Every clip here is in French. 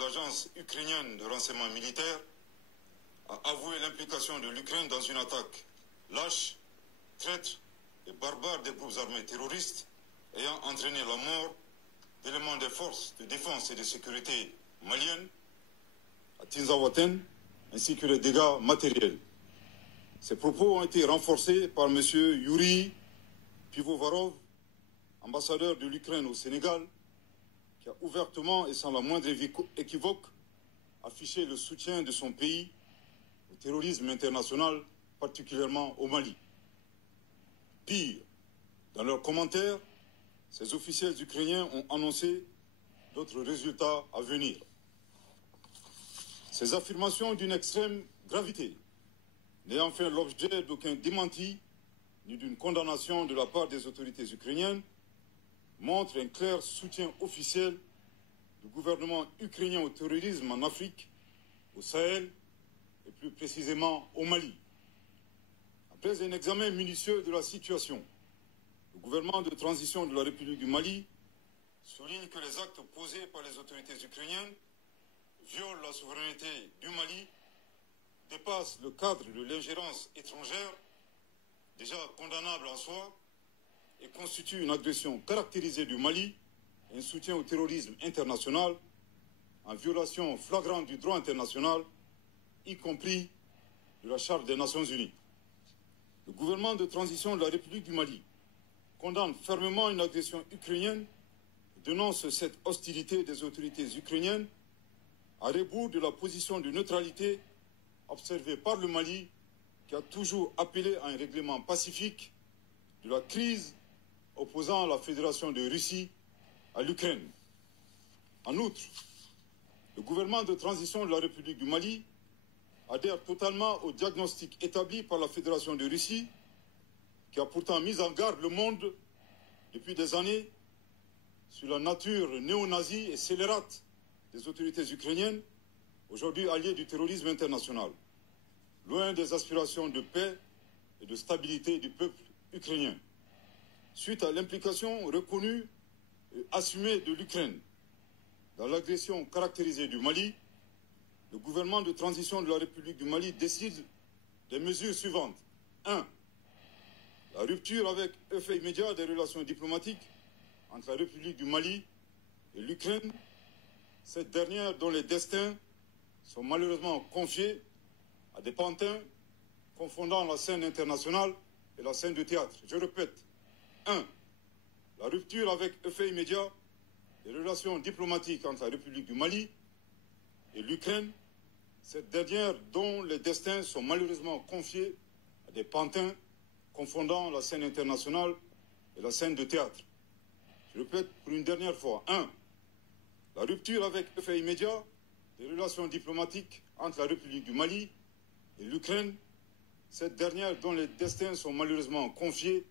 l'agence ukrainienne de renseignement militaire a avoué l'implication de l'Ukraine dans une attaque lâche, traître et barbare des groupes armés terroristes ayant entraîné la mort d'éléments des forces de défense et de sécurité maliennes à Tinzawaten, ainsi que les dégâts matériels. Ces propos ont été renforcés par M. Yuri Pivovarov, ambassadeur de l'Ukraine au Sénégal, qui a ouvertement et sans la moindre équivoque affiché le soutien de son pays au terrorisme international, particulièrement au Mali. Pire, dans leurs commentaires, ces officiels ukrainiens ont annoncé d'autres résultats à venir. Ces affirmations d'une extrême gravité, n'ayant fait l'objet d'aucun démenti ni d'une condamnation de la part des autorités ukrainiennes, montrent un clair soutien officiel du gouvernement ukrainien au terrorisme en Afrique, au Sahel et plus précisément au Mali. Après un examen minutieux de la situation, le gouvernement de transition de la République du Mali souligne que les actes posés par les autorités ukrainiennes violent la souveraineté du Mali, dépassent le cadre de l'ingérence étrangère, déjà condamnable en soi, et constituent une agression caractérisée du Mali et un soutien au terrorisme international en violation flagrante du droit international, y compris de la Charte des Nations Unies. Le gouvernement de transition de la République du Mali condamne fermement une agression ukrainienne et dénonce cette hostilité des autorités ukrainiennes à rebours de la position de neutralité observée par le Mali, qui a toujours appelé à un règlement pacifique de la crise opposant la Fédération de Russie à l'Ukraine. En outre, le gouvernement de transition de la République du Mali adhère totalement au diagnostic établi par la Fédération de Russie, qui a pourtant mis en garde le monde depuis des années sur la nature néo-nazie et scélérate des autorités ukrainiennes, aujourd'hui alliées du terrorisme international, loin des aspirations de paix et de stabilité du peuple ukrainien. Suite à l'implication reconnue et assumée de l'Ukraine dans l'agression caractérisée du Mali, le gouvernement de transition de la République du Mali décide des mesures suivantes. 1. La rupture avec effet immédiat des relations diplomatiques entre la République du Mali et l'Ukraine, cette dernière dont les destins sont malheureusement confiés à des pantins confondant la scène internationale et la scène de théâtre. Je répète. 1. La rupture avec effet immédiat des relations diplomatiques entre la République du Mali et l'Ukraine, cette dernière dont les destins sont malheureusement confiés à des pantins confondant la scène internationale et la scène de théâtre. Je répète pour une dernière fois. 1. La rupture avec effet immédiat des relations diplomatiques entre la République du Mali et l'Ukraine, cette dernière dont les destins sont malheureusement confiés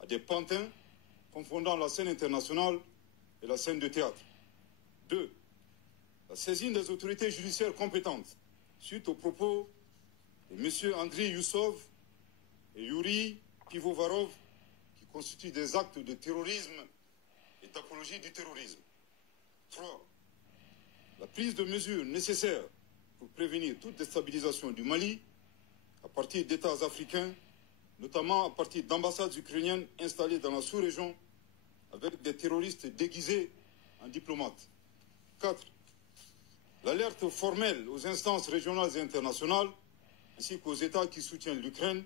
à des pantins confondant la scène internationale et la scène de théâtre. 2. La saisine des autorités judiciaires compétentes suite aux propos de M. Andriy Youssov et Yuri Pivovarov qui constituent des actes de terrorisme et d'apologie du terrorisme. 3. La prise de mesures nécessaires pour prévenir toute déstabilisation du Mali à partir d'États africains, notamment à partir d'ambassades ukrainiennes installées dans la sous-région avec des terroristes déguisés en diplomates. 4. L'alerte formelle aux instances régionales et internationales, ainsi qu'aux États qui soutiennent l'Ukraine,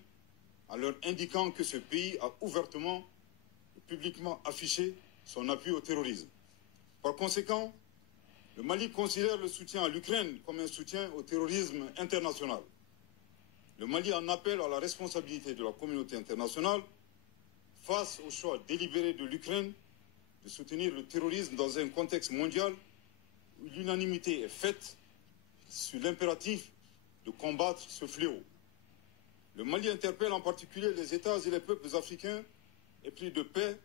en leur indiquant que ce pays a ouvertement et publiquement affiché son appui au terrorisme. Par conséquent, le Mali considère le soutien à l'Ukraine comme un soutien au terrorisme international. Le Mali en appelle à la responsabilité de la communauté internationale face au choix délibéré de l'Ukraine de soutenir le terrorisme dans un contexte mondial où l'unanimité est faite sur l'impératif de combattre ce fléau. Le Mali interpelle en particulier les États et les peuples africains épris de paix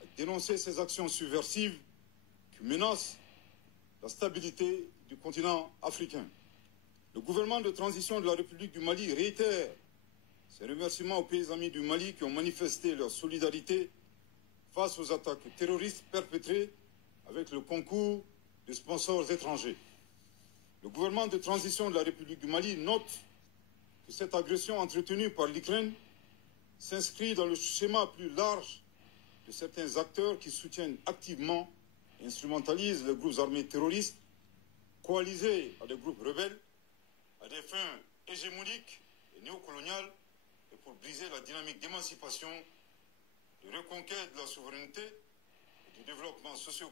à dénoncer ces actions subversives qui menacent la stabilité du continent africain. Le gouvernement de transition de la République du Mali réitère ses remerciements aux pays amis du Mali qui ont manifesté leur solidarité face aux attaques terroristes perpétrées avec le concours de sponsors étrangers. Le gouvernement de transition de la République du Mali note que cette agression entretenue par l'Ukraine s'inscrit dans le schéma plus large de certains acteurs qui soutiennent activement et instrumentalisent les groupes armés terroristes, coalisés à des groupes rebelles, à des fins hégémoniques et néocoloniales, et pour briser la dynamique d'émancipation, de reconquête de la souveraineté et du développement socio